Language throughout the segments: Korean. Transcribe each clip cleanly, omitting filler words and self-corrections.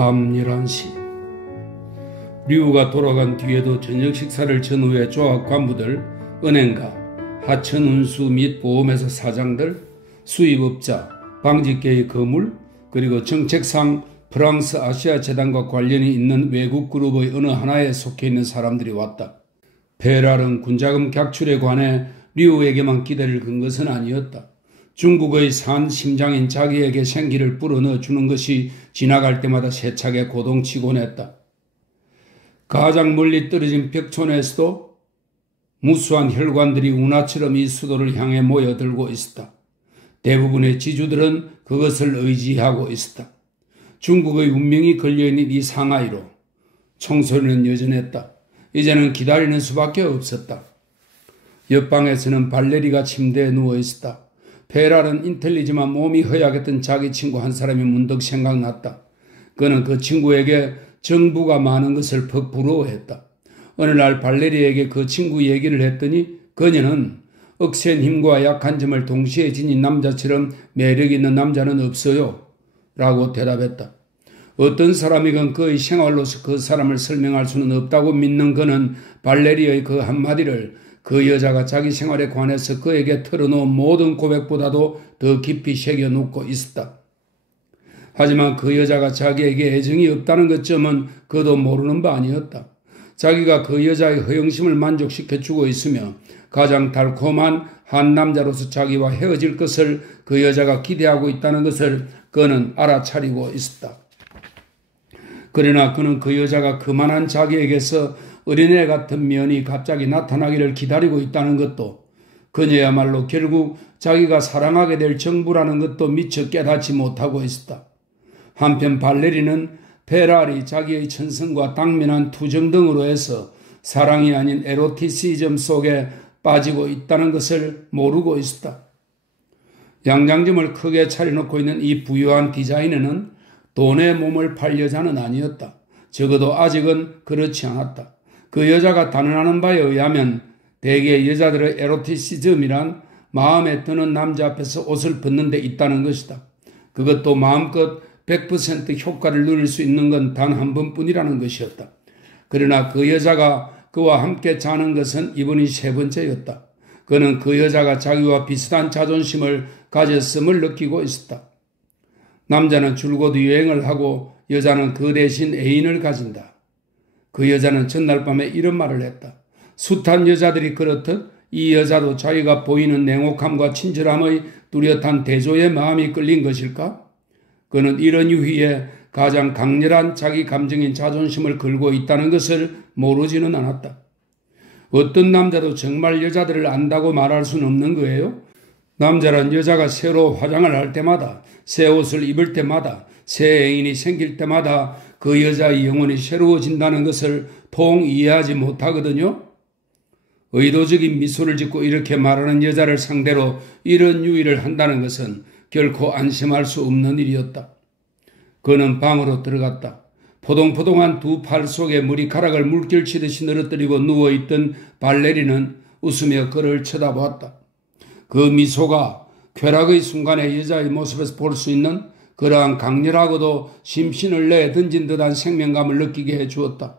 밤 11시 류가 돌아간 뒤에도 저녁 식사를 전후에 조합 간부들, 은행가, 하천 운수 및 보험회사 사장들, 수입업자, 방직계의 거물, 그리고 정책상 프랑스 아시아 재단과 관련이 있는 외국 그룹의 어느 하나에 속해 있는 사람들이 왔다. 페랄은 군자금 객출에 관해 류에게만 기대를 건 것은 아니었다. 중국의 산 심장인 자기에게 생기를 불어넣어 주는 것이 지나갈 때마다 세차게 고동치곤 했다. 가장 멀리 떨어진 벽촌에서도 무수한 혈관들이 운하처럼 이 수도를 향해 모여들고 있었다. 대부분의 지주들은 그것을 의지하고 있었다. 중국의 운명이 걸려있는 이 상하이로 총소리는 여전했다. 이제는 기다리는 수밖에 없었다. 옆방에서는 발레리가 침대에 누워있었다. 페랄은 인텔리지만 몸이 허약했던 자기 친구 한 사람이 문득 생각났다. 그는 그 친구에게 정부가 많은 것을 퍽 부러워했다. 어느 날 발레리에게 그 친구 얘기를 했더니 그녀는 억센 힘과 약한 점을 동시에 지닌 남자처럼 매력 있는 남자는 없어요 라고 대답했다. 어떤 사람이건 그의 생활로서 그 사람을 설명할 수는 없다고 믿는 그는 발레리의 그 한마디를 그 여자가 자기 생활에 관해서 그에게 털어놓은 모든 고백보다도 더 깊이 새겨놓고 있었다. 하지만 그 여자가 자기에게 애정이 없다는 것쯤은 그도 모르는 바 아니었다. 자기가 그 여자의 허영심을 만족시켜주고 있으며 가장 달콤한 한 남자로서 자기와 헤어질 것을 그 여자가 기대하고 있다는 것을 그는 알아차리고 있었다. 그러나 그는 그 여자가 그만한 자기에게서 어린애 같은 면이 갑자기 나타나기를 기다리고 있다는 것도, 그녀야말로 결국 자기가 사랑하게 될 정부라는 것도 미처 깨닫지 못하고 있었다. 한편 발레리는 페랄이 자기의 천성과 당면한 투정 등으로 해서 사랑이 아닌 에로티시즘 속에 빠지고 있다는 것을 모르고 있었다. 양장점을 크게 차려놓고 있는 이 부유한 디자이너는 돈에 몸을 팔 여자는 아니었다. 적어도 아직은 그렇지 않았다. 그 여자가 단언하는 바에 의하면 대개 여자들의 에로티시즘이란 마음에 드는 남자 앞에서 옷을 벗는 데 있다는 것이다. 그것도 마음껏 100% 효과를 누릴 수 있는 건 단 한 번뿐이라는 것이었다. 그러나 그 여자가 그와 함께 자는 것은 이번이 세 번째였다. 그는 그 여자가 자기와 비슷한 자존심을 가졌음을 느끼고 있었다. 남자는 줄곧 유행을 하고 여자는 그 대신 애인을 가진다. 그 여자는 전날 밤에 이런 말을 했다. 숱한 여자들이 그렇듯 이 여자도 자기가 보이는 냉혹함과 친절함의 뚜렷한 대조의 마음이 끌린 것일까? 그는 이런 이유에 가장 강렬한 자기 감정인 자존심을 걸고 있다는 것을 모르지는 않았다. 어떤 남자도 정말 여자들을 안다고 말할 수는 없는 거예요. 남자란 여자가 새로 화장을 할 때마다, 새 옷을 입을 때마다, 새 애인이 생길 때마다 그 여자의 영혼이 새로워진다는 것을 통 이해하지 못하거든요. 의도적인 미소를 짓고 이렇게 말하는 여자를 상대로 이런 유의를 한다는 것은 결코 안심할 수 없는 일이었다. 그는 방으로 들어갔다. 포동포동한 두 팔 속에 머리카락을 물결치듯이 늘어뜨리고 누워있던 발레리는 웃으며 그를 쳐다보았다. 그 미소가 쾌락의 순간에 여자의 모습에서 볼 수 있는 그러한 강렬하고도 심신을 내어 던진 듯한 생명감을 느끼게 해주었다.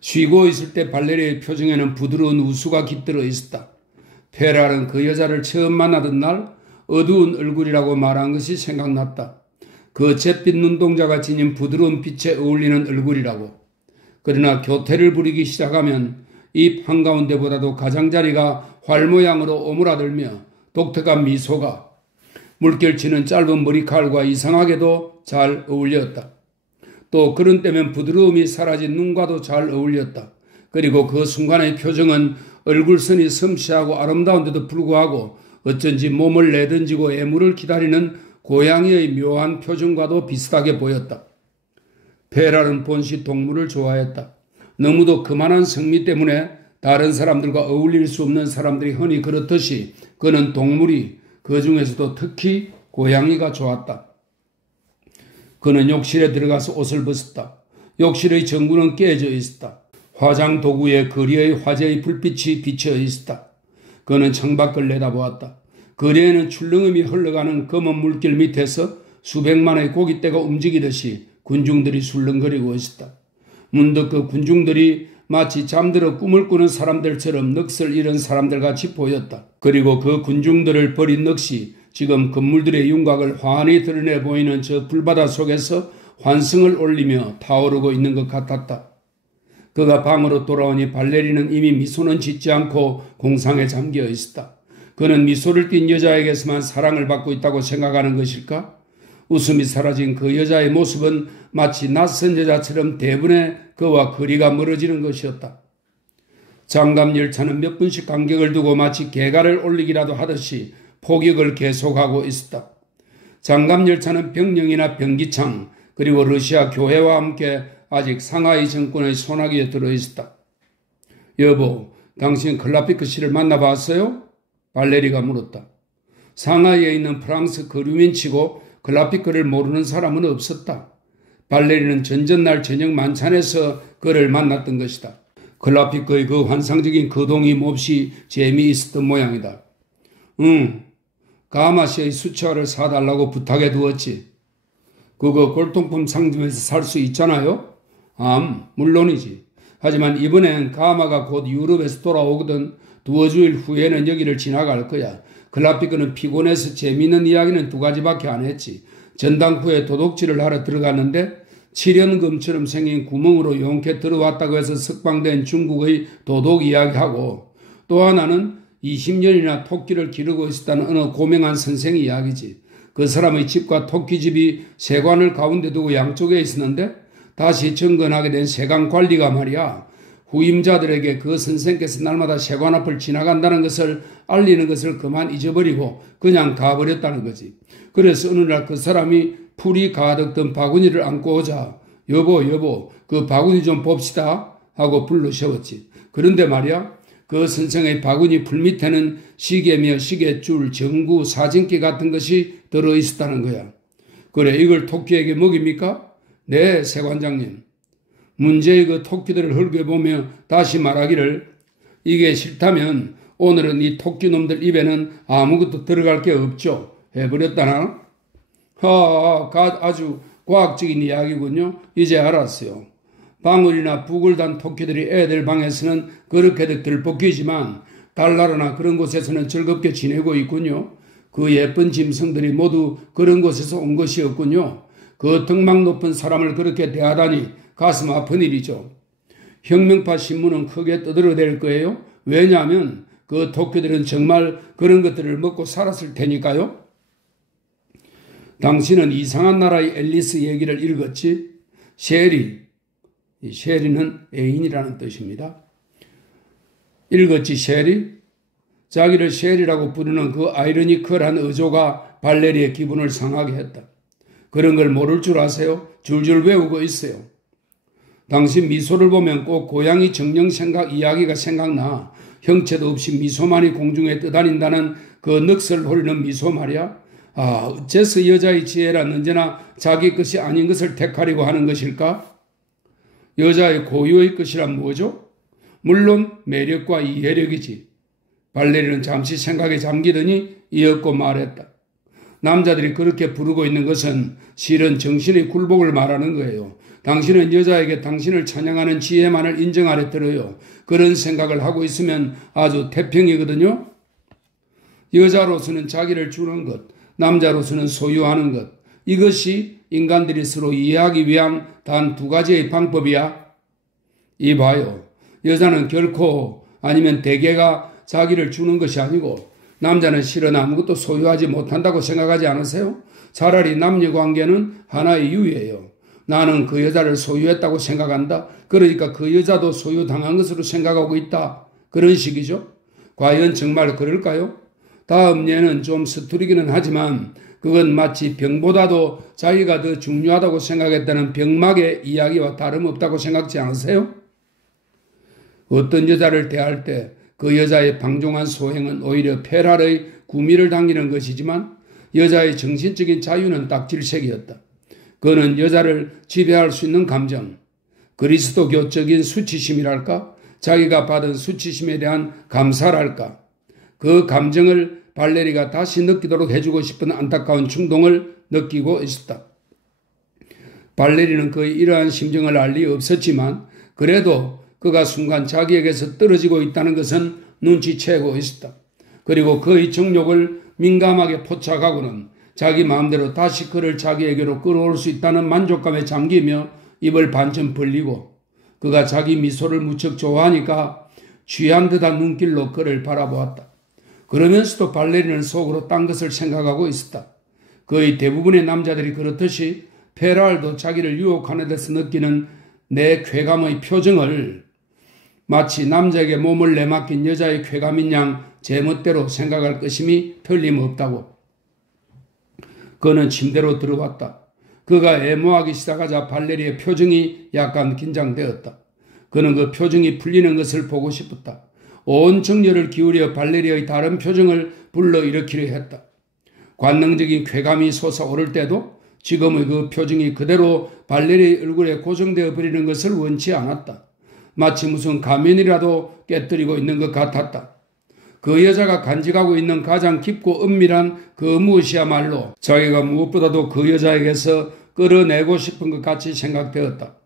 쉬고 있을 때 발레리의 표정에는 부드러운 웃음가 깃들어 있었다. 페랄은 그 여자를 처음 만나던 날 어두운 얼굴이라고 말한 것이 생각났다. 그 잿빛 눈동자가 지닌 부드러운 빛에 어울리는 얼굴이라고. 그러나 교태를 부리기 시작하면 입 한가운데보다도 가장자리가 활 모양으로 오므라들며 독특한 미소가 물결치는 짧은 머리칼과 이상하게도 잘 어울렸다. 또 그런 때면 부드러움이 사라진 눈과도 잘 어울렸다. 그리고 그 순간의 표정은 얼굴선이 섬세하고 아름다운데도 불구하고 어쩐지 몸을 내던지고 애물을 기다리는 고양이의 묘한 표정과도 비슷하게 보였다. 페랄은 본시 동물을 좋아했다. 너무도 그만한 성미 때문에 다른 사람들과 어울릴 수 없는 사람들이 흔히 그렇듯이 그는 동물이 그 중에서도 특히 고양이가 좋았다. 그는 욕실에 들어가서 옷을 벗었다. 욕실의 전구는 깨져 있었다. 화장 도구에 거리의 화재의 불빛이 비쳐 있었다. 그는 창밖을 내다보았다. 거리에는 출렁임이 흘러가는 검은 물길 밑에서 수백만의 고깃대가 움직이듯이 군중들이 술렁거리고 있었다. 문득 그 군중들이 마치 잠들어 꿈을 꾸는 사람들처럼 넋을 잃은 사람들같이 보였다. 그리고 그 군중들을 버린 넋이 지금 건물들의 윤곽을 환히 드러내 보이는 저 불바다 속에서 환승을 올리며 타오르고 있는 것 같았다. 그가 방으로 돌아오니 발레리는 이미 미소는 짓지 않고 공상에 잠겨 있었다. 그는 미소를 띤 여자에게서만 사랑을 받고 있다고 생각하는 것일까? 웃음이 사라진 그 여자의 모습은 마치 낯선 여자처럼 대부분의 그와 거리가 멀어지는 것이었다. 장갑 열차는 몇 분씩 간격을 두고 마치 개가를 올리기라도 하듯이 포격을 계속하고 있었다. 장갑 열차는 병령이나 병기창 그리고 러시아 교회와 함께 아직 상하이 정권의 소나기에 들어있었다. 여보, 당신 클라피크 씨를 만나봤어요? 발레리가 물었다. 상하이에 있는 프랑스 거류민치고 클라피크를 모르는 사람은 없었다. 발레리는 전전날 저녁 만찬에서 그를 만났던 것이다. 클라피크의 그 환상적인 거동이 몹시 재미있었던 모양이다. 가마시의 수채화를 사달라고 부탁해 두었지. 그거 골동품 상점에서 살 수 있잖아요? 물론이지. 하지만 이번엔 가마가 곧 유럽에서 돌아오거든. 두어 주일 후에는 여기를 지나갈 거야. 클라피크는 피곤해서 재미있는 이야기는 2가지밖에 안 했지. 전당포에 도둑질을 하러 들어갔는데 7연금처럼 생긴 구멍으로 용케 들어왔다고 해서 석방된 중국의 도둑 이야기하고, 또 하나는 20년이나 토끼를 기르고 있었다는 어느 고명한 선생 이야기지. 그 사람의 집과 토끼집이 세관을 가운데 두고 양쪽에 있었는데 다시 정건하게 된 세관 관리가 말이야, 후임자들에게 그 선생께서 날마다 세관 앞을 지나간다는 것을 알리는 것을 그만 잊어버리고 그냥 가버렸다는 거지. 그래서 어느 날 그 사람이 풀이 가득 든 바구니를 안고 오자, 여보, 그 바구니 좀 봅시다 하고 불러 세웠지. 그런데 말이야, 그 선생의 바구니 풀 밑에는 시계며 시계줄, 전구, 사진기 같은 것이 들어있었다는 거야. 그래, 이걸 토끼에게 먹입니까? 네, 세관장님. 문제의 그 토끼들을 헐겨보며 다시 말하기를, 이게 싫다면 오늘은 이 토끼놈들 입에는 아무것도 들어갈 게 없죠. 해버렸다나? 아주 과학적인 이야기군요. 이제 알았어요. 방울이나 북을 단 토끼들이 애들 방에서는 그렇게도 들볶이지만 달나라나 그런 곳에서는 즐겁게 지내고 있군요. 그 예쁜 짐승들이 모두 그런 곳에서 온 것이었군요. 그 등막 높은 사람을 그렇게 대하다니 가슴 아픈 일이죠. 혁명파 신문은 크게 떠들어댈 거예요. 왜냐하면 그 토끼들은 정말 그런 것들을 먹고 살았을 테니까요. 당신은 이상한 나라의 앨리스 얘기를 읽었지? 셰리, 이 셰리는 애인이라는 뜻입니다. 읽었지, 셰리? 자기를 셰리라고 부르는 그 아이러니컬한 어조가 발레리의 기분을 상하게 했다. 그런 걸 모를 줄 아세요? 줄줄 외우고 있어요. 당신 미소를 보면 꼭 고양이 정령생각 이야기가 생각나. 형체도 없이 미소만이 공중에 떠다닌다는 그 넋을 흐리는 미소 말이야. 어째서 여자의 지혜란 언제나 자기 것이 아닌 것을 택하려고 하는 것일까? 여자의 고유의 것이란 뭐죠? 물론 매력과 이해력이지. 발레리는 잠시 생각에 잠기더니 이었고 말했다. 남자들이 그렇게 부르고 있는 것은 실은 정신의 굴복을 말하는 거예요. 당신은 여자에게 당신을 찬양하는 지혜만을 인정하려 들어요. 그런 생각을 하고 있으면 아주 태평이거든요. 여자로서는 자기를 주는 것, 남자로서는 소유하는 것, 이것이 인간들이 서로 이해하기 위한 단 2가지의 방법이야. 이봐요. 여자는 결코 아니면 대개가 자기를 주는 것이 아니고 남자는 실은 아무것도 소유하지 못한다고 생각하지 않으세요? 차라리 남녀관계는 하나의 유예요. 나는 그 여자를 소유했다고 생각한다. 그러니까 그 여자도 소유당한 것으로 생각하고 있다. 그런 식이죠. 과연 정말 그럴까요? 다음 예는 좀 서투르기는 하지만 그건 마치 병보다도 자기가 더 중요하다고 생각했다는 병막의 이야기와 다름없다고 생각지 않으세요? 어떤 여자를 대할 때 그 여자의 방종한 소행은 오히려 폐랄의 구미를 당기는 것이지만 여자의 정신적인 자유는 딱 질색이었다. 그는 여자를 지배할 수 있는 감정, 그리스도교적인 수치심이랄까? 자기가 받은 수치심에 대한 감사랄까? 그 감정을 발레리가 다시 느끼도록 해주고 싶은 안타까운 충동을 느끼고 있었다. 발레리는 거의 이러한 심정을 알 리 없었지만 그래도 그가 순간 자기에게서 떨어지고 있다는 것은 눈치채고 있었다. 그리고 그의 정욕을 민감하게 포착하고는 자기 마음대로 다시 그를 자기에게로 끌어올 수 있다는 만족감에 잠기며 입을 반쯤 벌리고 그가 자기 미소를 무척 좋아하니까 취한 듯한 눈길로 그를 바라보았다. 그러면서도 발레리는 속으로 딴 것을 생각하고 있었다. 거의 대부분의 남자들이 그렇듯이 페랄도 자기를 유혹하는 데서 느끼는 내 쾌감의 표정을 마치 남자에게 몸을 내맡긴 여자의 쾌감인 양 제멋대로 생각할 것임이 틀림없다고. 그는 침대로 들어왔다. 그가 애모하기 시작하자 발레리의 표정이 약간 긴장되었다. 그는 그 표정이 풀리는 것을 보고 싶었다. 온 정열을 기울여 발레리의 다른 표정을 불러일으키려 했다. 관능적인 쾌감이 솟아오를 때도 지금의 그 표정이 그대로 발레리의 얼굴에 고정되어 버리는 것을 원치 않았다. 마치 무슨 가면이라도 깨뜨리고 있는 것 같았다. 그 여자가 간직하고 있는 가장 깊고 은밀한 그 무엇이야말로 자기가 무엇보다도 그 여자에게서 끌어내고 싶은 것 같이 생각되었다.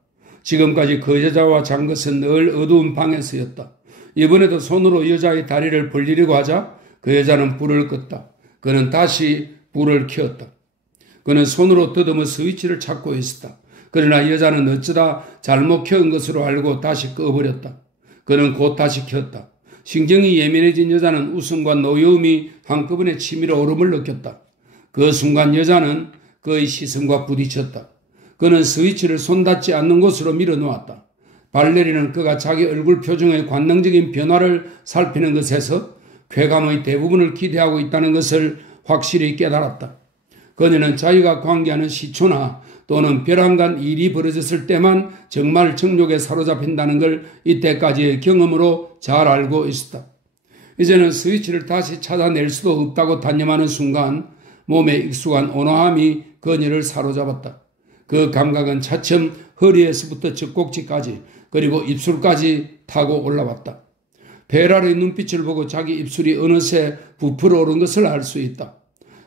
지금까지 그 여자와 잔 것은 늘 어두운 방에서였다. 이번에도 손으로 여자의 다리를 벌리려고 하자 그 여자는 불을 껐다. 그는 다시 불을 켰다. 그는 손으로 더듬어 스위치를 찾고 있었다. 그러나 여자는 어쩌다 잘못 켜은 것으로 알고 다시 꺼버렸다. 그는 곧 다시 켰다. 신경이 예민해진 여자는 웃음과 노여움이 한꺼번에 치밀어 오름을 느꼈다. 그 순간 여자는 그의 시선과 부딪혔다. 그는 스위치를 손닿지 않는 곳으로 밀어놓았다. 발레리는 그가 자기 얼굴 표정의 관능적인 변화를 살피는 것에서 쾌감의 대부분을 기대하고 있다는 것을 확실히 깨달았다. 그녀는 자기가 관계하는 시초나 또는 벼랑간 일이 벌어졌을 때만 정말 정욕에 사로잡힌다는 걸 이때까지의 경험으로 잘 알고 있었다. 이제는 스위치를 다시 찾아낼 수도 없다고 단념하는 순간 몸에 익숙한 온화함이 그녀를 사로잡았다. 그 감각은 차츰 허리에서부터 젖꼭지까지 그리고 입술까지 타고 올라왔다. 페랄의 눈빛을 보고 자기 입술이 어느새 부풀어 오른 것을 알 수 있다.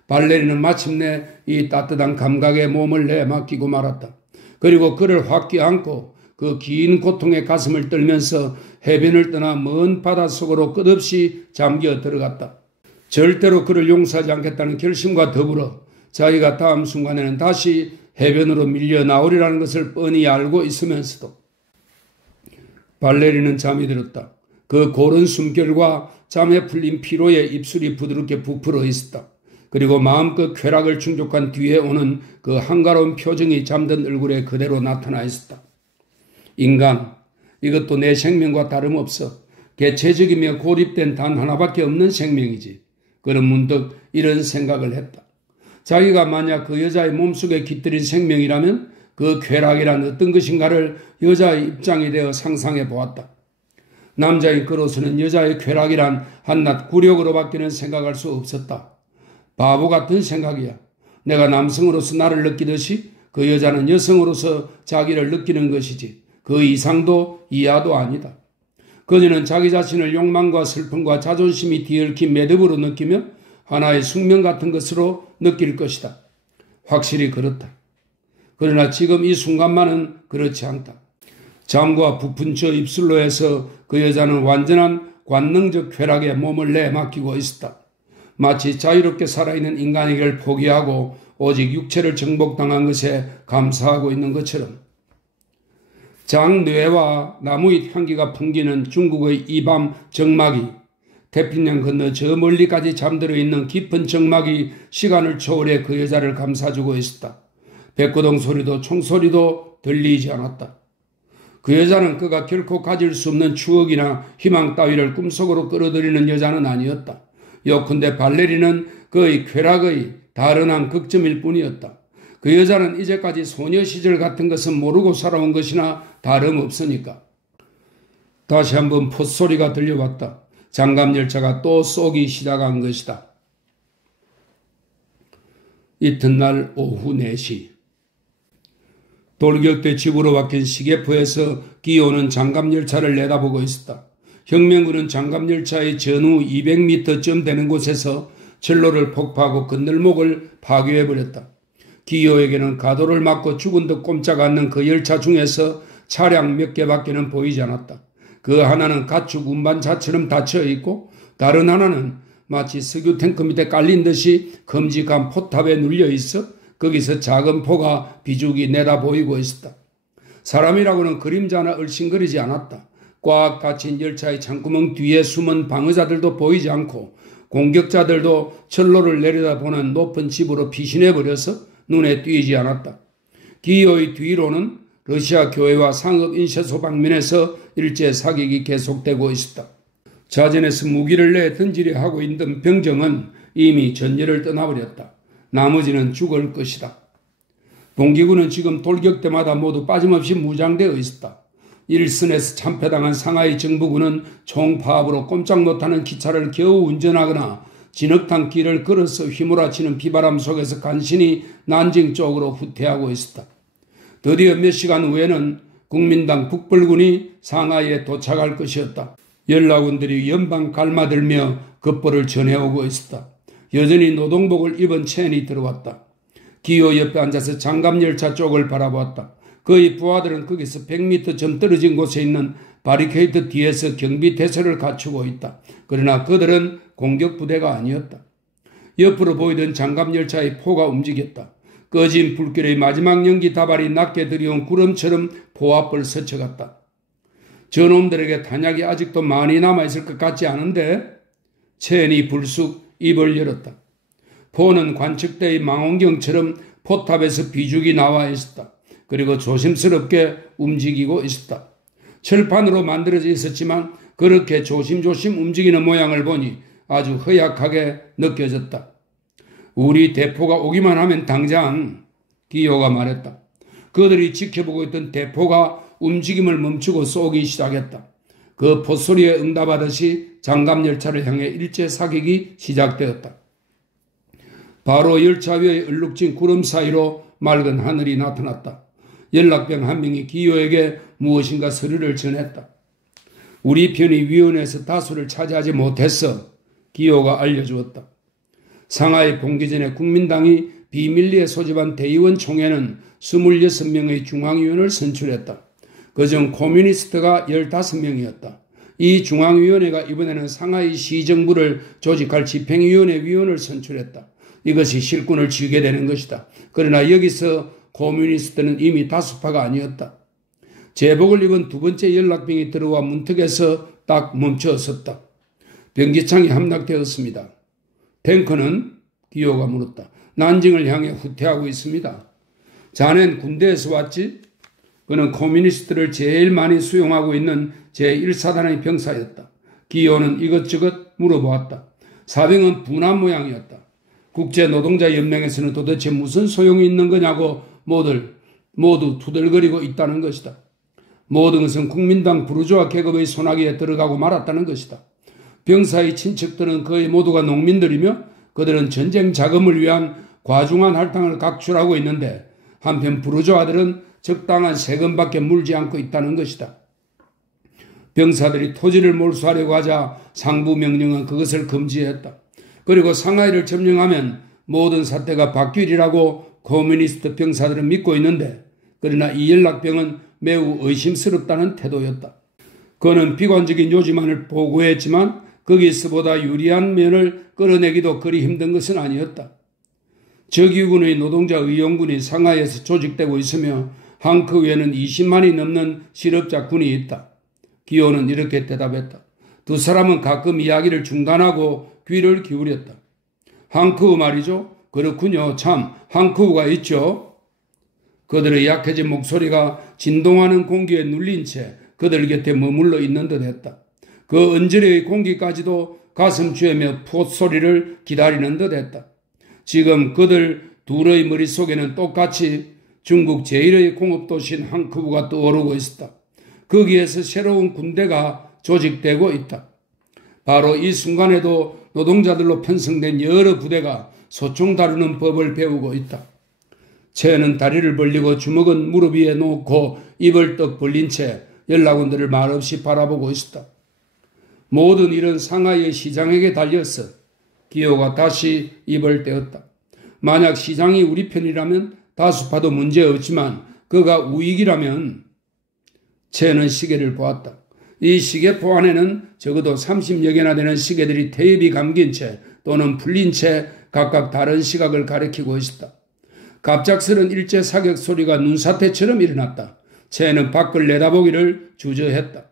발레리는 마침내 이 따뜻한 감각에 몸을 내맡기고 말았다. 그리고 그를 확 껴안고 그 긴 고통의 가슴을 떨면서 해변을 떠나 먼 바닷속으로 끝없이 잠겨 들어갔다. 절대로 그를 용서하지 않겠다는 결심과 더불어 자기가 다음 순간에는 다시 해변으로 밀려 나오리라는 것을 뻔히 알고 있으면서도 발레리는 잠이 들었다. 그 고른 숨결과 잠에 풀린 피로에 입술이 부드럽게 부풀어 있었다. 그리고 마음껏 쾌락을 충족한 뒤에 오는 그 한가로운 표정이 잠든 얼굴에 그대로 나타나 있었다. 인간, 이것도 내 생명과 다름없어 개체적이며 고립된 단 하나밖에 없는 생명이지. 그는 문득 이런 생각을 했다. 자기가 만약 그 여자의 몸속에 깃들인 생명이라면 그 쾌락이란 어떤 것인가를 여자의 입장이 되어 상상해 보았다. 남자인 그로서는 여자의 쾌락이란 한낱 굴욕으로 밖에는 생각할 수 없었다. 바보 같은 생각이야. 내가 남성으로서 나를 느끼듯이 그 여자는 여성으로서 자기를 느끼는 것이지 그 이상도 이하도 아니다. 그녀는 자기 자신을 욕망과 슬픔과 자존심이 뒤얽힌 매듭으로 느끼며 하나의 숙명 같은 것으로 느낄 것이다. 확실히 그렇다. 그러나 지금 이 순간만은 그렇지 않다. 잠과 부푼 저 입술로 해서 그 여자는 완전한 관능적 쾌락에 몸을 내맡기고 있었다. 마치 자유롭게 살아있는 인간에게를 포기하고 오직 육체를 정복당한 것에 감사하고 있는 것처럼. 장뇌와 나무잎 향기가 풍기는 중국의 이 밤 정막이 태평양 건너 저 멀리까지 잠들어 있는 깊은 정막이 시간을 초월해 그 여자를 감싸주고 있었다. 백고동 소리도 총소리도 들리지 않았다. 그 여자는 그가 결코 가질 수 없는 추억이나 희망 따위를 꿈속으로 끌어들이는 여자는 아니었다. 요컨대 발레리는 그의 쾌락의 다른한 극점일 뿐이었다. 그 여자는 이제까지 소녀 시절 같은 것은 모르고 살아온 것이나 다름없으니까. 다시 한번 폿소리가 들려왔다. 장갑열차가 또 쏘기 시작한 것이다. 이튿날 오후 4시. 돌격대 집으로 박힌 시계포에서 기어오는 장갑열차를 내다보고 있었다. 혁명군은 장갑열차의 전후 200m쯤 되는 곳에서 철로를 폭파하고 건널목을 파괴해버렸다. 기호에게는 가도를 맞고 죽은 듯 꼼짝 않는 그 열차 중에서 차량 몇 개밖에는 보이지 않았다. 그 하나는 가축 운반차처럼 닫혀 있고 다른 하나는 마치 석유 탱크 밑에 깔린 듯이 큼직한 포탑에 눌려 있어 거기서 작은 포가 비죽이 내다 보이고 있었다. 사람이라고는 그림자나 얼씬거리지 않았다. 꽉 닫힌 열차의 창구멍 뒤에 숨은 방어자들도 보이지 않고 공격자들도 철로를 내려다보는 높은 집으로 피신해버려서 눈에 띄지 않았다. 기호의 뒤로는 러시아 교회와 상업 인쇄소 방면에서 일제 사격이 계속되고 있었다. 자진해서 무기를 내 던지려 하고 있던 병정은 이미 전열을 떠나버렸다. 나머지는 죽을 것이다. 동기군은 지금 돌격 때마다 모두 빠짐없이 무장되어 있었다. 일선에서 참패당한 상하이 정부군은 총파업으로 꼼짝 못하는 기차를 겨우 운전하거나 진흙탕 길을 걸어서 휘몰아치는 비바람 속에서 간신히 난징 쪽으로 후퇴하고 있었다. 드디어 몇 시간 후에는 국민당 북벌군이 상하이에 도착할 것이었다. 연락원들이 연방 갈마들며 급보를 전해오고 있었다. 여전히 노동복을 입은 첸이 들어왔다. 기호 옆에 앉아서 장갑열차 쪽을 바라보았다. 그의 부하들은 거기서 100m 좀 떨어진 곳에 있는 바리케이트 뒤에서 경비 태세를 갖추고 있다. 그러나 그들은 공격부대가 아니었다. 옆으로 보이던 장갑열차의 포가 움직였다. 꺼진 불길의 마지막 연기 다발이 낮게 들여온 구름처럼 포 앞을 스쳐갔다. 저놈들에게 탄약이 아직도 많이 남아있을 것 같지 않은데 첸이 불쑥 입을 열었다. 포는 관측대의 망원경처럼 포탑에서 비죽이 나와 있었다. 그리고 조심스럽게 움직이고 있었다. 철판으로 만들어져 있었지만 그렇게 조심조심 움직이는 모양을 보니 아주 허약하게 느껴졌다. 우리 대포가 오기만 하면 당장, 기호가 말했다. 그들이 지켜보고 있던 대포가 움직임을 멈추고 쏘기 시작했다. 그 포소리에 응답하듯이 장갑열차를 향해 일제 사격이 시작되었다. 바로 열차 위의 얼룩진 구름 사이로 맑은 하늘이 나타났다. 연락병 한 명이 기호에게 무엇인가 서류를 전했다. 우리 편이 위원회에서 다수를 차지하지 못했어. 기호가 알려주었다. 상하이 봉기 전에 국민당이 비밀리에 소집한 대의원 총회는 26명의 중앙위원을 선출했다. 그중 코뮤니스트가 15명이었다. 이 중앙위원회가 이번에는 상하이 시정부를 조직할 집행위원회 위원을 선출했다. 이것이 실권을 쥐게 되는 것이다. 그러나 여기서 코뮤니스트는 이미 다수파가 아니었다. 제복을 입은 두 번째 연락병이 들어와 문턱에서 딱 멈춰섰다. 병기창이 함락되었습니다. 탱크는? 기호가 물었다. 난징을 향해 후퇴하고 있습니다. 자넨 군대에서 왔지? 그는 코뮤니스트를 제일 많이 수용하고 있는 제1사단의 병사였다. 기호는 이것저것 물어보았다. 사병은 분한 모양이었다. 국제노동자연맹에서는 도대체 무슨 소용이 있는 거냐고 모두 투덜거리고 있다는 것이다. 모든 것은 국민당 부르주아 계급의 손아귀에 들어가고 말았다는 것이다. 병사의 친척들은 거의 모두가 농민들이며 그들은 전쟁 자금을 위한 과중한 할당을 각출하고 있는데 한편 부르주아들은 적당한 세금밖에 물지 않고 있다는 것이다. 병사들이 토지를 몰수하려고 하자 상부 명령은 그것을 금지했다. 그리고 상하이를 점령하면 모든 사태가 바뀌리라고 코뮤니스트 병사들은 믿고 있는데 그러나 이 연락병은 매우 의심스럽다는 태도였다. 그는 비관적인 요지만을 보고했지만 거기서보다 유리한 면을 끌어내기도 그리 힘든 것은 아니었다. 적유군의 노동자 의용군이 상하이에서 조직되고 있으며 항크 외에는 20만이 넘는 실업자 군이 있다. 기호는 이렇게 대답했다. 두 사람은 가끔 이야기를 중단하고 귀를 기울였다. 항크우 말이죠. 그렇군요. 참 항크우가 있죠. 그들의 약해진 목소리가 진동하는 공기에 눌린 채 그들 곁에 머물러 있는 듯 했다. 그 언저리의 공기까지도 가슴 쥐며 폿소리를 기다리는 듯 했다. 지금 그들 둘의 머릿속에는 똑같이 중국 제1의 공업도시인 항크우가 떠오르고 있었다. 거기에서 새로운 군대가 조직되고 있다. 바로 이 순간에도 노동자들로 편성된 여러 부대가 소총 다루는 법을 배우고 있다. 채는 다리를 벌리고 주먹은 무릎 위에 놓고 입을 떡 벌린 채 연락원들을 말없이 바라보고 있었다. 모든 일은 상하이의 시장에게 달렸어. 기호가 다시 입을 떼었다. 만약 시장이 우리 편이라면 다수파도 문제없지만 그가 우익이라면 채는 시계를 보았다. 이 시계포 안에는 적어도 30여 개나 되는 시계들이 테이프이 감긴 채 또는 풀린 채 각각 다른 시각을 가리키고 있었다. 갑작스런 일제 사격 소리가 눈사태처럼 일어났다. 채는 밖을 내다보기를 주저했다.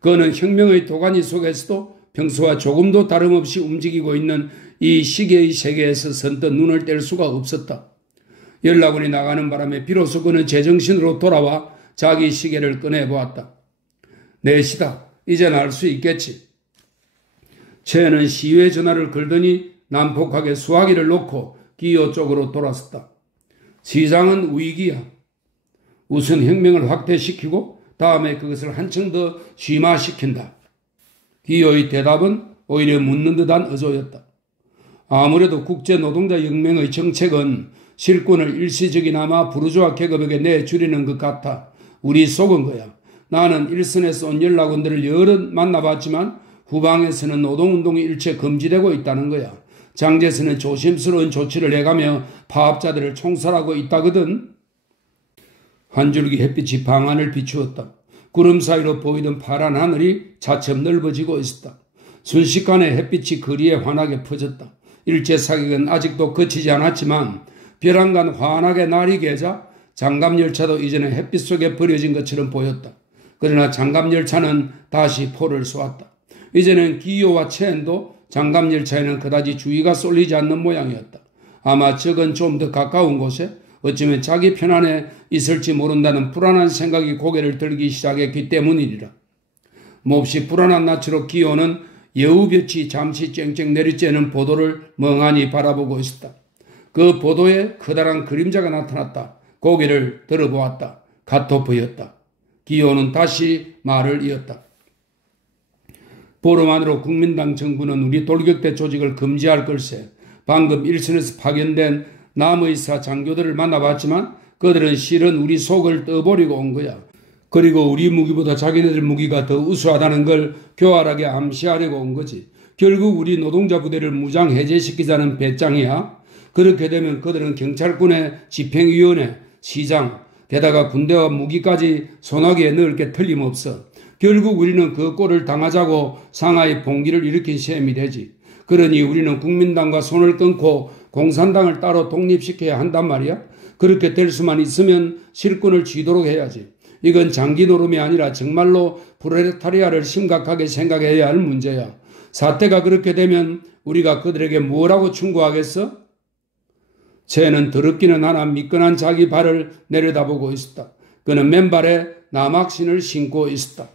그는 혁명의 도가니 속에서도 평소와 조금도 다름없이 움직이고 있는 이 시계의 세계에서 선뜻 눈을 뗄 수가 없었다. 연락원이 나가는 바람에 비로소 그는 제정신으로 돌아와 자기 시계를 꺼내보았다. 4시다. 이젠 알 수 있겠지. 채는 시외 전화를 걸더니 난폭하게 수화기를 놓고 기호 쪽으로 돌아섰다. 시장은 우익이야. 우선 혁명을 확대시키고 다음에 그것을 한층 더 심화시킨다. 기호의 대답은 오히려 묻는 듯한 어조였다. 아무래도 국제노동자혁명의 정책은 실권을 일시적이나마 부르주아 계급에게 내주려는 것 같아 우리 속은 거야. 나는 일선에서 온 연락원들을 여러 만나봤지만 후방에서는 노동운동이 일체 금지되고 있다는 거야. 장제에서는 조심스러운 조치를 해가며 파업자들을 총살하고 있다거든. 한 줄기 햇빛이 방안을 비추었다. 구름 사이로 보이던 파란 하늘이 차츰 넓어지고 있었다. 순식간에 햇빛이 거리에 환하게 퍼졌다. 일제 사격은 아직도 그치지 않았지만 벼랑간 환하게 날이 개자 장갑열차도 이제는 햇빛 속에 버려진 것처럼 보였다. 그러나 장갑열차는 다시 포를 쏘았다. 이제는 기요와 체엔도 장갑열차에는 그다지 주의가 쏠리지 않는 모양이었다. 아마 적은 좀 더 가까운 곳에 어쩌면 자기 편안에 있을지 모른다는 불안한 생각이 고개를 들기 시작했기 때문이리라. 몹시 불안한 낯으로 기요는 여우볕이 잠시 쨍쨍 내리쬐는 보도를 멍하니 바라보고 있었다. 그 보도에 커다란 그림자가 나타났다. 고개를 들어보았다. 카토프였다. 기요는 다시 말을 이었다. 보름 안으로 국민당 정부는 우리 돌격대 조직을 금지할 걸세. 방금 일선에서 파견된 남의사 장교들을 만나봤지만 그들은 실은 우리 속을 떠버리고 온 거야. 그리고 우리 무기보다 자기네들 무기가 더 우수하다는 걸 교활하게 암시하려고 온 거지. 결국 우리 노동자 부대를 무장 해제시키자는 배짱이야. 그렇게 되면 그들은 경찰군의 집행위원회, 시장, 게다가 군대와 무기까지 소나기에 넣을 게 틀림없어. 결국 우리는 그 꼴을 당하자고 상하이 봉기를 일으킨 셈이 되지. 그러니 우리는 국민당과 손을 끊고 공산당을 따로 독립시켜야 한단 말이야. 그렇게 될 수만 있으면 실권을 쥐도록 해야지. 이건 장기 노름이 아니라 정말로 프롤레타리아를 심각하게 생각해야 할 문제야. 사태가 그렇게 되면 우리가 그들에게 뭐라고 충고하겠어? 쟤는 더럽기는 하나 미끈한 자기 발을 내려다보고 있었다. 그는 맨발에 남학신을 신고 있었다.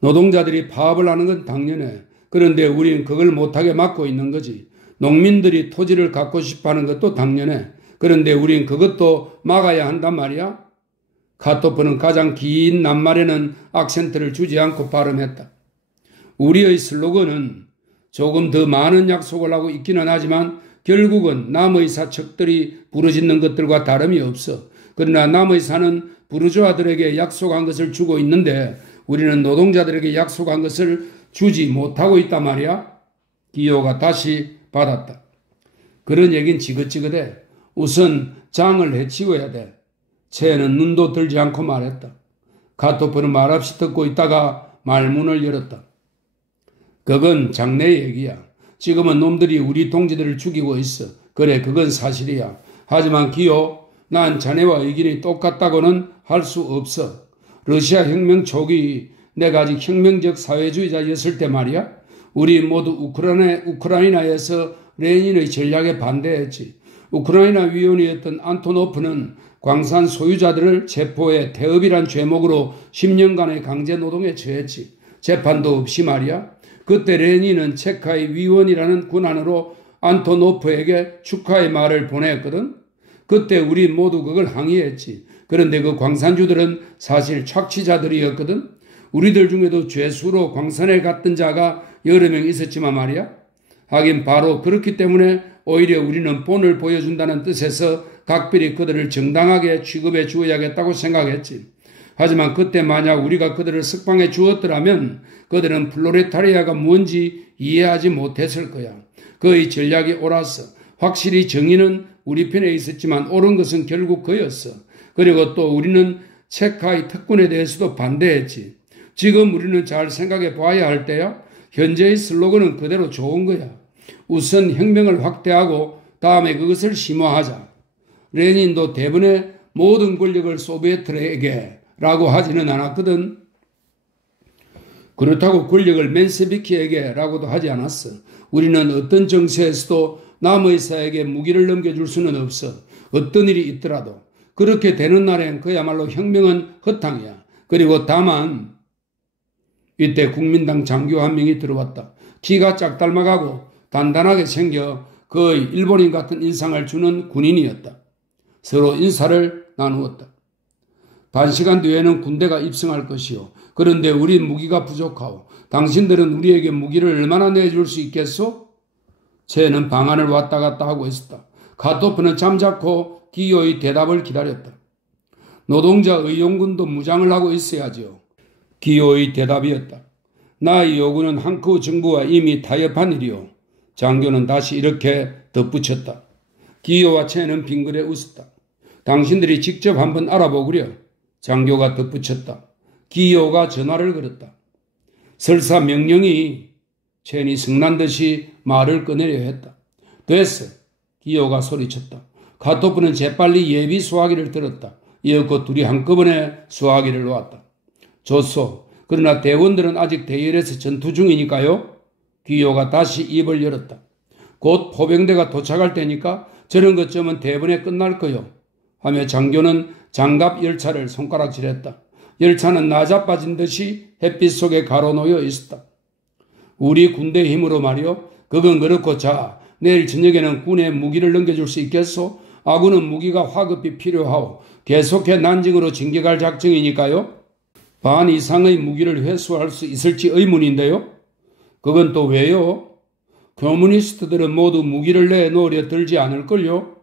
노동자들이 파업을 하는 건 당연해. 그런데 우리는 그걸 못하게 막고 있는 거지. 농민들이 토지를 갖고 싶어하는 것도 당연해. 그런데 우린 그것도 막아야 한단 말이야. 카토프는 가장 긴 낱말에는 악센트를 주지 않고 발음했다. 우리의 슬로건은 조금 더 많은 약속을 하고 있기는 하지만 결국은 남의사 척들이 부르짖는 것들과 다름이 없어. 그러나 남의사는 부르주아들에게 약속한 것을 주고 있는데 우리는 노동자들에게 약속한 것을 주지 못하고 있단 말이야. 기요가 다시 받았다. 그런 얘긴 지긋지긋해. 우선 장을 해치워야 돼. 채는 눈도 들지 않고 말했다. 카토프는 말없이 듣고 있다가 말문을 열었다. 그건 장래 얘기야. 지금은 놈들이 우리 동지들을 죽이고 있어. 그래, 그건 사실이야. 하지만 기요, 난 자네와 의견이 똑같다고는 할 수 없어. 러시아 혁명 초기 내가 아직 혁명적 사회주의자였을 때 말이야. 우리 모두 우크라이나에서 레닌의 전략에 반대했지. 우크라이나 위원이었던 안토노프는 광산 소유자들을 체포해 태업이란 죄목으로 10년간의 강제노동에 처했지. 재판도 없이 말이야. 그때 레닌은 체카의 위원이라는 군안으로 안토노프에게 축하의 말을 보냈거든. 그때 우리 모두 그걸 항의했지. 그런데 그 광산주들은 사실 착취자들이었거든. 우리들 중에도 죄수로 광산에 갔던 자가 여러 명 있었지만 말이야. 하긴 바로 그렇기 때문에 오히려 우리는 본을 보여준다는 뜻에서 각별히 그들을 정당하게 취급해 주어야겠다고 생각했지. 하지만 그때 만약 우리가 그들을 석방해 주었더라면 그들은 플로레타리아가 뭔지 이해하지 못했을 거야. 그의 전략이 옳았어. 확실히 정의는 우리 편에 있었지만 옳은 것은 결국 그였어. 그리고 또 우리는 체카의 특권에 대해서도 반대했지. 지금 우리는 잘 생각해 봐야 할 때야. 현재의 슬로건은 그대로 좋은 거야. 우선 혁명을 확대하고 다음에 그것을 심화하자. 레닌도 대부분의 모든 권력을 소비에트에게 라고 하지는 않았거든. 그렇다고 권력을 맨세비키에게 라고도 하지 않았어. 우리는 어떤 정세에서도 남의 사에게 무기를 넘겨줄 수는 없어. 어떤 일이 있더라도. 그렇게 되는 날엔 그야말로 혁명은 허탕이야. 그리고 다만 이때 국민당 장교 한 명이 들어왔다. 키가 짝닮아가고 단단하게 생겨 거의 일본인 같은 인상을 주는 군인이었다. 서로 인사를 나누었다. 단시간 뒤에는 군대가 입성할 것이요. 그런데 우린 무기가 부족하오. 당신들은 우리에게 무기를 얼마나 내줄 수 있겠소? 쟤는 방안을 왔다 갔다 하고 있었다. 카토프는 잠자코 기요의 대답을 기다렸다. 노동자 의용군도 무장을 하고 있어야지요. 기요의 대답이었다. 나의 요구는 한국 정부와 이미 타협한 일이오. 장교는 다시 이렇게 덧붙였다. 기요와 채는 빙그레 웃었다. 당신들이 직접 한번 알아보구려. 장교가 덧붙였다. 기요가 전화를 걸었다. 설사 명령이 채니 성난듯이 말을 꺼내려 했다. 됐어. 기요가 소리쳤다. 카토프는 재빨리 예비 수화기를 들었다. 이었고 둘이 한꺼번에 수화기를 놓았다. 좋소. 그러나 대원들은 아직 대열에서 전투 중이니까요. 기요가 다시 입을 열었다. 곧 포병대가 도착할 테니까 저런 것쯤은 대번에 끝날 거요. 하며 장교는 장갑 열차를 손가락질했다. 열차는 나자빠진 듯이 햇빛 속에 가로놓여 있었다. 우리 군대 힘으로 말이요. 그건 그렇고 자 내일 저녁에는 군에 무기를 넘겨줄 수 있겠소? 아군은 무기가 화급히 필요하오. 계속해 난징으로 진격할 작정이니까요. 반 이상의 무기를 회수할 수 있을지 의문인데요. 그건 또 왜요? 커뮤니스트들은 모두 무기를 내놓으려 들지 않을걸요.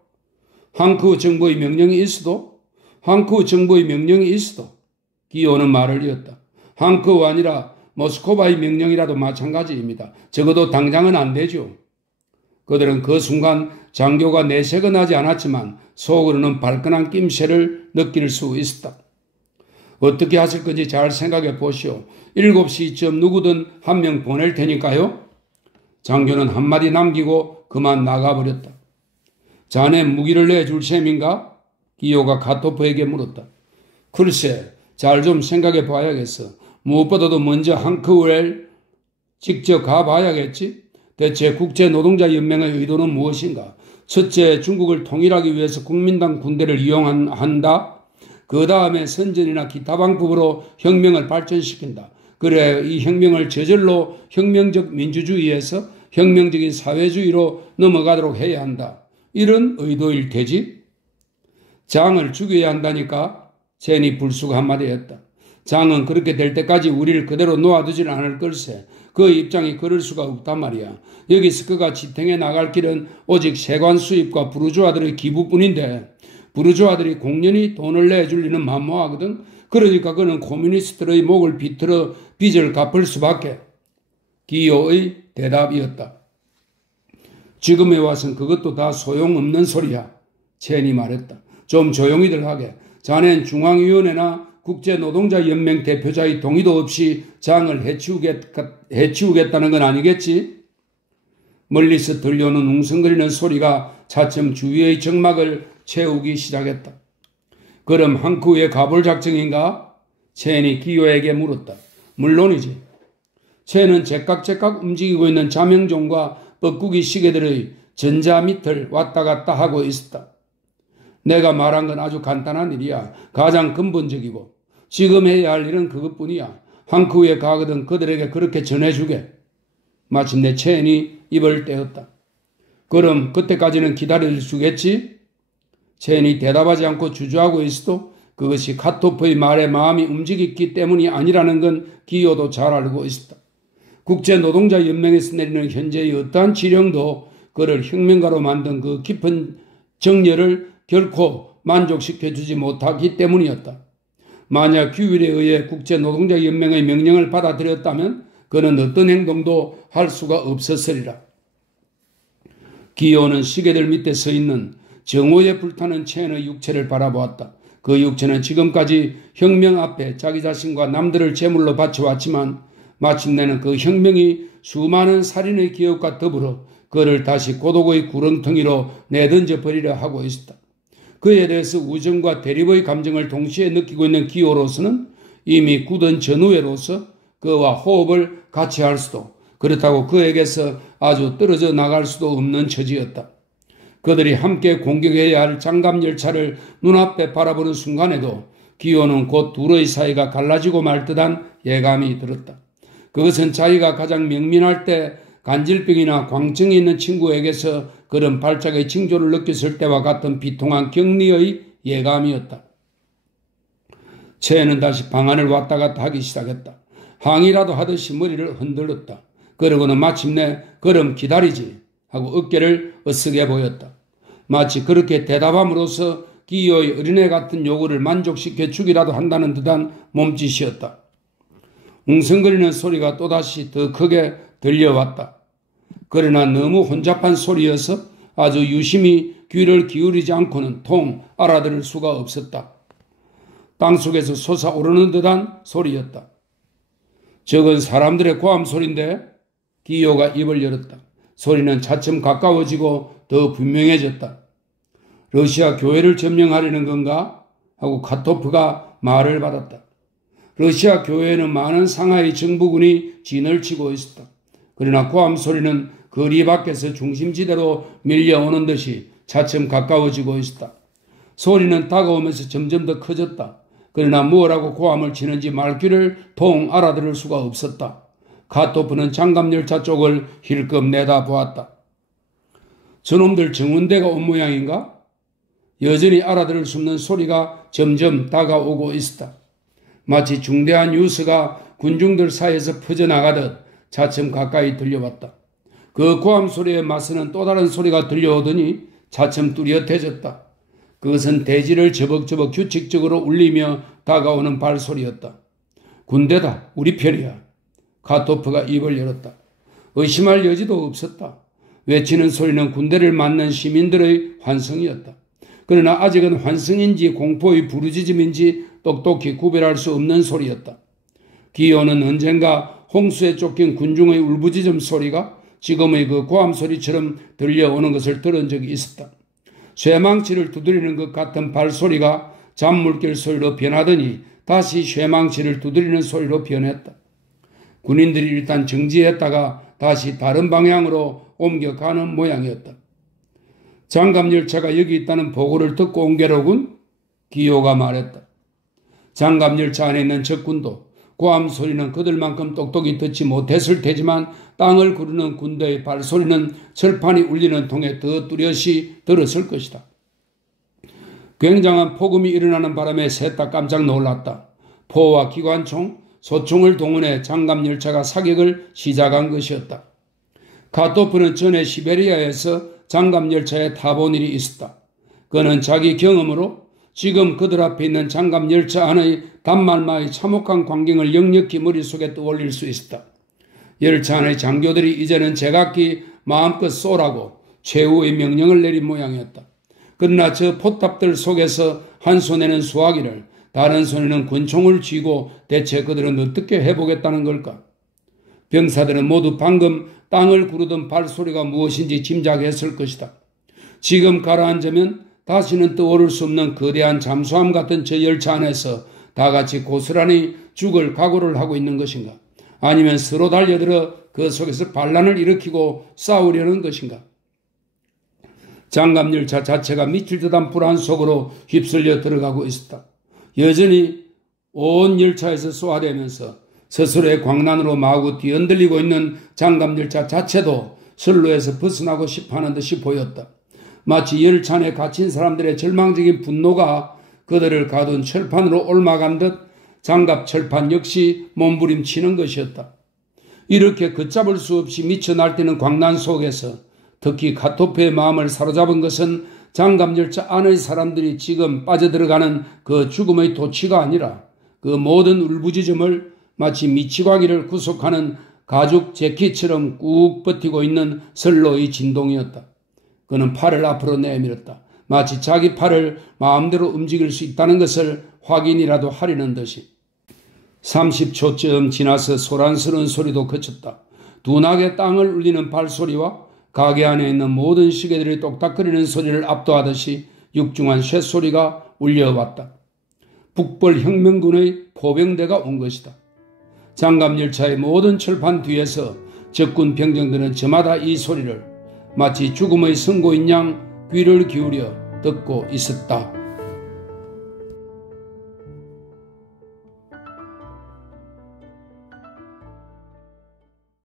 한국 정부의 명령이 있어도 기요는 말을 이었다. 한국가 아니라 모스크바의 명령이라도 마찬가지입니다. 적어도 당장은 안 되죠. 그들은 그 순간 장교가 내색은 하지 않았지만 속으로는 발끈한 낌새를 느낄 수 있었다. 어떻게 하실 건지 잘 생각해 보시오. 7시쯤 누구든 한 명 보낼 테니까요. 장교는 한마디 남기고 그만 나가버렸다. 자네 무기를 내줄 셈인가? 기요가 카토프에게 물었다. 글쎄, 잘 좀 생각해 봐야겠어. 무엇보다도 먼저 한크웰 직접 가봐야겠지? 대체 국제노동자연맹의 의도는 무엇인가? 첫째, 중국을 통일하기 위해서 국민당 군대를 이용한다. 그 다음에 선전이나 기타 방법으로 혁명을 발전시킨다. 그래 이 혁명을 저절로 혁명적 민주주의에서 혁명적인 사회주의로 넘어가도록 해야 한다. 이런 의도일 테지. 장을 죽여야 한다니까. 젠이 불쑥 한마디 했다. 장은 그렇게 될 때까지 우리를 그대로 놓아두지는 않을 걸세. 그 입장이 그럴 수가 없단 말이야. 여기서 그가 지탱해 나갈 길은 오직 세관 수입과 부르주아들의 기부뿐인데 부르주아들이 공연히 돈을 내줄 리는 만무하거든. 그러니까 그는 코뮤니스트의 목을 비틀어 빚을 갚을 수밖에. 기요의 대답이었다. 지금에 와선 그것도 다 소용없는 소리야. 첸이 말했다. 좀 조용히들 하게. 자넨 중앙위원회나 국제노동자연맹 대표자의 동의도 없이 장을 해치우겠다는 건 아니겠지? 멀리서 들려오는 웅성거리는 소리가 차츰 주위의 정막을 채우기 시작했다. 그럼 한쿠에 가볼 작정인가? 첸이 기요에게 물었다. 물론이지. 첸은 제깍제깍 움직이고 있는 자명종과 뻐꾸기 시계들의 전자 밑을 왔다 갔다 하고 있었다. 내가 말한 건 아주 간단한 일이야. 가장 근본적이고 지금 해야 할 일은 그것뿐이야. 한쿠에 가거든 그들에게 그렇게 전해주게. 마침내 첸이 입을 떼었다. 그럼 그때까지는 기다려주겠지? 첸이 대답하지 않고 주저하고 있어도 그것이 카토프의 말에 마음이 움직였기 때문이 아니라는 건 기요도 잘 알고 있었다. 국제노동자연맹에서 내리는 현재의 어떠한 지령도 그를 혁명가로 만든 그 깊은 정열을 결코 만족시켜주지 못하기 때문이었다. 만약 규율에 의해 국제노동자연맹의 명령을 받아들였다면 그는 어떤 행동도 할 수가 없었으리라. 기호는 시계들 밑에 서 있는 정오에 불타는 체인의 육체를 바라보았다. 그 육체는 지금까지 혁명 앞에 자기 자신과 남들을 제물로 바쳐왔지만 마침내는 그 혁명이 수많은 살인의 기억과 더불어 그를 다시 고독의 구렁텅이로 내던져 버리려 하고 있었다. 그에 대해서 우정과 대립의 감정을 동시에 느끼고 있는 기호로서는 이미 굳은 전우회로서 그와 호흡을 같이 할 수도, 그렇다고 그에게서 아주 떨어져 나갈 수도 없는 처지였다. 그들이 함께 공격해야 할 장갑열차를 눈앞에 바라보는 순간에도 기호는 곧 둘의 사이가 갈라지고 말 듯한 예감이 들었다. 그것은 자기가 가장 명민할 때 간질병이나 광증이 있는 친구에게서 그런 발작의 징조를 느꼈을 때와 같은 비통한 격리의 예감이었다. 채는 다시 방 안을 왔다 갔다 하기 시작했다. 항의라도 하듯이 머리를 흔들었다. 그러고는 마침내 그럼 기다리지 하고 어깨를 으쓱해 보였다. 마치 그렇게 대답함으로써 기호의 어린애 같은 요구를 만족시켜 주기라도 한다는 듯한 몸짓이었다. 웅성거리는 소리가 또다시 더 크게 들려왔다. 그러나 너무 혼잡한 소리여서 아주 유심히 귀를 기울이지 않고는 통 알아들을 수가 없었다. 땅속에서 솟아오르는 듯한 소리였다. 저건 사람들의 고함 소리인데? 기호가 입을 열었다. 소리는 차츰 가까워지고 더 분명해졌다. 러시아 교회를 점령하려는 건가? 하고 카토프가 말을 받았다. 러시아 교회에는 많은 상하이 정부군이 진을 치고 있었다. 그러나 고함 소리는 거리 밖에서 중심지대로 밀려오는 듯이 차츰 가까워지고 있었다. 소리는 다가오면서 점점 더 커졌다. 그러나 무엇라고 고함을 치는지 말귀를 통 알아들을 수가 없었다. 카토프는 장갑열차 쪽을 힐끔 내다보았다. 저놈들 정운대가 온 모양인가? 여전히 알아들을 수 없는 소리가 점점 다가오고 있었다. 마치 중대한 뉴스가 군중들 사이에서 퍼져나가듯 차츰 가까이 들려왔다. 그 고함 소리에 맞서는 또 다른 소리가 들려오더니 차츰 뚜렷해졌다. 그것은 대지를 저벅저벅 규칙적으로 울리며 다가오는 발소리였다. 군대다, 우리 편이야. 카토프가 입을 열었다. 의심할 여지도 없었다. 외치는 소리는 군대를 맞는 시민들의 환성이었다. 그러나 아직은 환성인지 공포의 부르짖음인지 똑똑히 구별할 수 없는 소리였다. 기호는 언젠가 홍수에 쫓긴 군중의 울부짖음 소리가 지금의 그 고함 소리처럼 들려오는 것을 들은 적이 있었다. 쇠망치를 두드리는 것 같은 발소리가 잔물길 소리로 변하더니 다시 쇠망치를 두드리는 소리로 변했다. 군인들이 일단 정지했다가 다시 다른 방향으로 옮겨가는 모양이었다. 장갑열차가 여기 있다는 보고를 듣고 온 게로군? 기호가 말했다. 장갑열차 안에 있는 적군도 고함 소리는 그들만큼 똑똑히 듣지 못했을 테지만 땅을 구르는 군대의 발소리는 철판이 울리는 통에 더 뚜렷이 들었을 것이다. 굉장한 폭음이 일어나는 바람에 셋 다 깜짝 놀랐다. 포와 기관총, 소총을 동원해 장갑열차가 사격을 시작한 것이었다. 카토프는 전에 시베리아에서 장갑열차에 타본 일이 있었다. 그는 자기 경험으로 지금 그들 앞에 있는 장갑열차 안의 단말마의 참혹한 광경을 역력히 머릿속에 떠올릴 수 있었다. 열차 안의 장교들이 이제는 제각기 마음껏 쏘라고 최후의 명령을 내린 모양이었다. 그러나 저 포탑들 속에서 한 손에는 수화기를 다른 손에는 권총을 쥐고 대체 그들은 어떻게 해보겠다는 걸까? 병사들은 모두 방금 땅을 구르던 발소리가 무엇인지 짐작했을 것이다. 지금 가라앉으면 다시는 떠오를 수 없는 거대한 잠수함 같은 저 열차 안에서 다 같이 고스란히 죽을 각오를 하고 있는 것인가? 아니면 서로 달려들어 그 속에서 반란을 일으키고 싸우려는 것인가? 장갑열차 자체가 미칠 듯한 불안 속으로 휩쓸려 들어가고 있었다. 여전히 온 열차에서 쏘아대면서 스스로의 광난으로 마구 뒤흔들리고 있는 장갑열차 자체도 선로에서 벗어나고 싶어하는 듯이 보였다. 마치 열차 안에 갇힌 사람들의 절망적인 분노가 그들을 가둔 철판으로 옮아간 듯 장갑 철판 역시 몸부림치는 것이었다. 이렇게 걷잡을 수 없이 미쳐 날뛰는 광난 속에서 특히 카토프의 마음을 사로잡은 것은 장갑열차 안의 사람들이 지금 빠져들어가는 그 죽음의 도치가 아니라 그 모든 울부짖음을 마치 미치광이를 구속하는 가죽 재킷처럼 꾹 버티고 있는 선로의 진동이었다. 그는 팔을 앞으로 내밀었다. 마치 자기 팔을 마음대로 움직일 수 있다는 것을 확인이라도 하려는 듯이. 30초쯤 지나서 소란스러운 소리도 그쳤다. 둔하게 땅을 울리는 발소리와 가게 안에 있는 모든 시계들이 똑딱거리는 소리를 압도하듯이 육중한 쇳소리가 울려왔다. 북벌 혁명군의 포병대가 온 것이다. 장갑열차의 모든 철판 뒤에서 적군 병정들은 저마다 이 소리를 마치 죽음의 선고인 양 귀를 기울여 듣고 있었다.